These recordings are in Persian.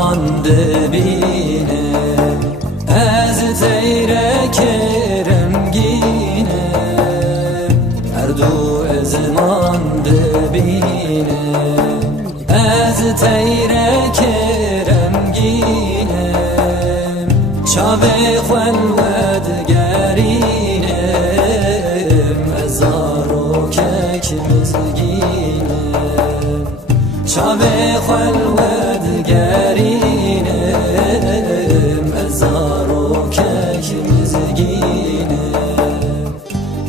زمان دبینه از تیره کرمگینه هر دو زمان دبینه از تیره کرمگینه چاوی خلوت گرینه مزار و کک مزگینه چاوی خلوت گرینه مزار و کک مزگینه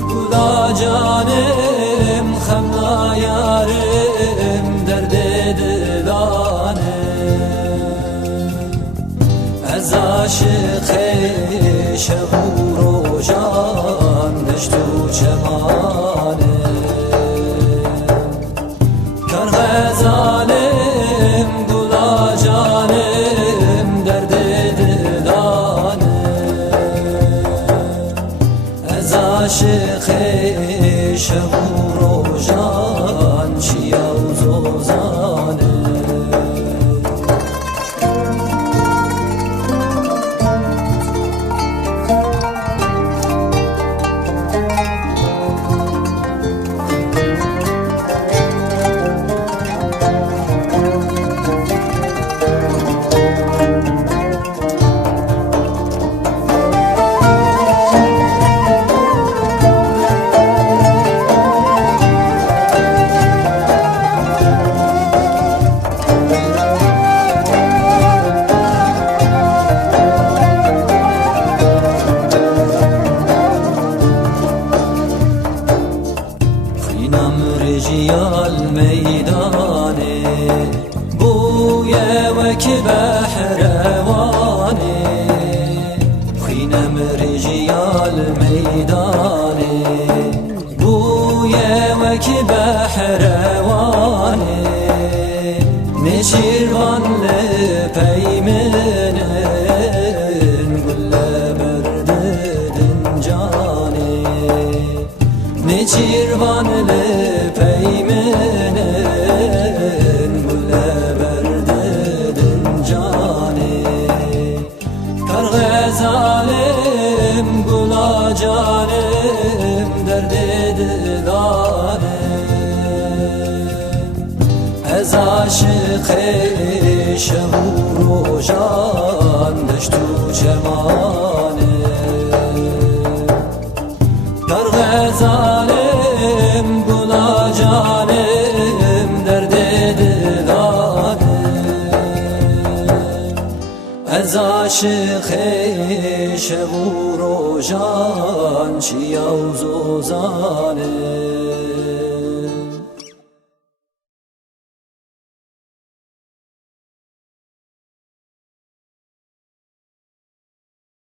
گلا جانم خملا یارم درد دلانه از عاشق شب و روزان دشت و چمانه کار غزالم گلا جانم درد دلانه از عاشق شب و روزان چیا و زوزانه رجيال ميداني بويا وك بحر واني خينم رجيال ميداني بويا وك بحر واني نشيران لبيمن قل برد دنجاني نشيران لبيمن قل برد دنجاني کار غزالم گلا جانم درد دلانه از عاشق شب و روزان دشت و چمانه کار غزالم گلا جانم درد دلانه از عاشق شب و روزان چیا و زوزانه